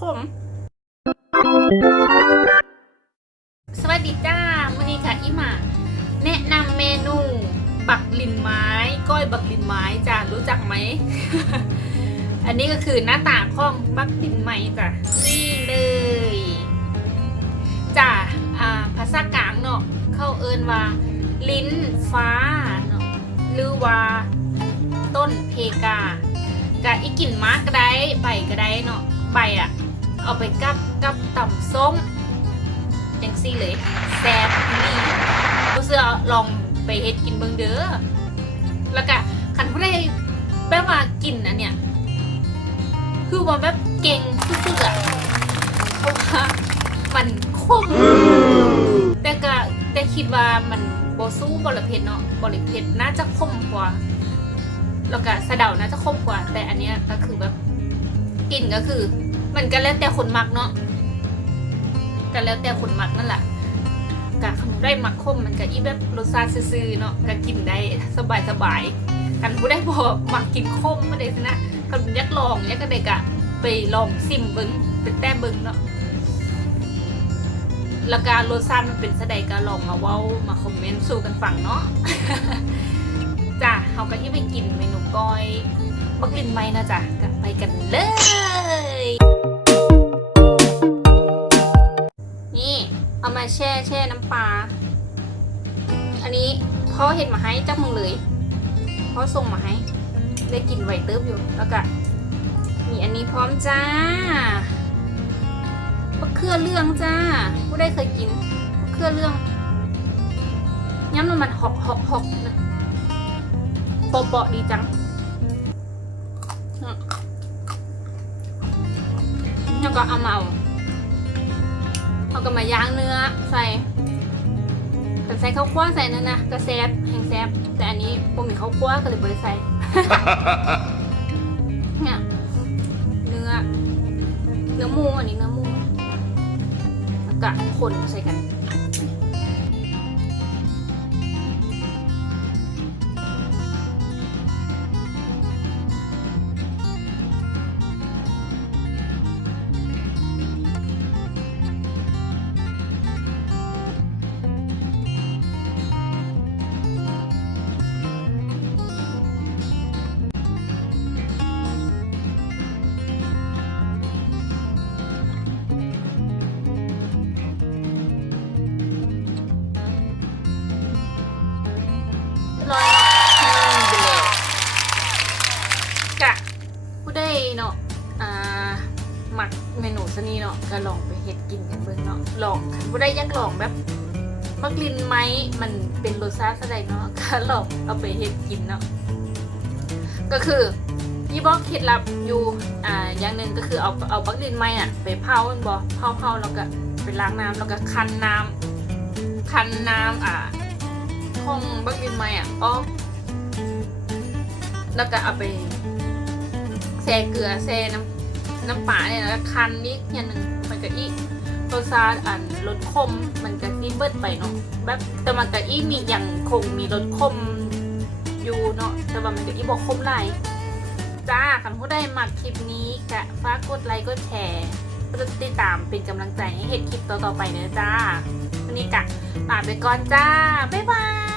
ขมสวัสดีจ้าวันนี้ค่ะอีหมาแนะนำเมนูบักลินไม้ ก้อยบักลินไม้จ้ารู้จักไหม อันนี้ก็คือหน้าตาของบักลินไม้จ้ะนี่เลยจ้าภาษากลางเนาะเข้าเอินว่า ลิ้นฟ้าเนาะหรือว่าต้นเพกากะอีกลิ่นมากก็ได้ใบก็ได้เนาะใบอะ เอาไปกับกับต่ำส้มจังซี่เลยแซ่บนี่ก็เสื้อลองไปเฮ็ดกินเบิงเด้อแล้วก็คันผู้ใดแบบว่ากินอันเนี้ยคือว่าแบบเก่งสุดๆอะเพราะว่ามันคมแต่ก็แต่คิดว่ามันโบสู้บริเพชรเนาะบริเพชรน่าจะคมกว่าแล้วก็สะเดาน่าจะคมกว่า แต่อันเนี้ยก็คือแบบกลิ่นก็คือ มันก็แล้วแต่คนมักเนาะก็แล้วแต่คนมักนั่นแหละกะคำได้มักคมมันก็อีแบบรสชาติซื่อๆเนาะก็กินได้สบายสบายกันผู้ได้บอกมักกินคมมาเลยนะกันยักลองเนี่ยก็เด็กอะไปลองซิมเบิ้งเป็นแต้มเบิ้งเนาะแล้วการรสชาติมันเป็นสะใดก็ลองมาเว้ามาคอมเมนต์สู่กันฟังเนาะจ้ะเขาก็ที่ไปกินเมนูก้อยบักลินไหมนะจ๊ะก็ไปกันเลย ปลา อันนี้พ่อเห็ดมาให้จักมึงเลยพ่อส่งมาให้ ได้กินไหวเติบอยู่ แล้วก็มีอันนี้พร้อมจ้ามะเขือเรื่องจ้า ผู้ได้เคยกินมะเขือเรื่องย้ำมันหอกหอกหอกนะโปะเปาะดีจังแล้วก็เอามาเอาเอาก็มาย่างเนื้อใส่ แต่ใส่ข้าวคั่วใส่นั่นนะก็แซบแห้งแซบแต่อันนี้ผมมีข้าวคั่วก็เลยบริใส่เนี่ยเนื้อ เนื้อหมูอันนี้เนื้อหมูแล้วก็คนใส่กัน นูสนีเนาะก็ลองไปเฮ็ดกินกันเบิ่งเนาะลองผู้ได้ยักลองแบบมักลินไหมมันเป็นรสชาติสะใดเนาะก็ลองเอาไปเฮ็ดกินเนาะก็คือพี่บอกเคล็ดลับอยู่อ่าอย่างหนึ่งก็คือเอาเอาบักลินไหมอะไปเผามันบ่เผาเผาแล้วก็ไปล้างน้ำแล้วก็คั้นน้ำคั้นน้ำอ่าห้องบักดินไม้อะออกแล้วก็เอาไปแช่เกลือแช่น้ำ น้ำปลาเนี่ยแล้วคั้นนิดอย่างหนึ่งมันก็อีรสชาติอันรสคมมันก็ซีเบิดไปเนาะแบบแต่มันก็อีมีอย่างคงมีรสคมอยู่เนาะแต่ว่ามันก็อีบอกคมหลจ้าคันผู้ได้มาคลิปนี้กะฝากกดไลค์กดแชร์เพื่อติดตามเป็นกำลังใจให้เห็นคลิปต่อๆไปเนะจ้าวันนี้กะลาไปก่อนจ้าบ๊ายบาย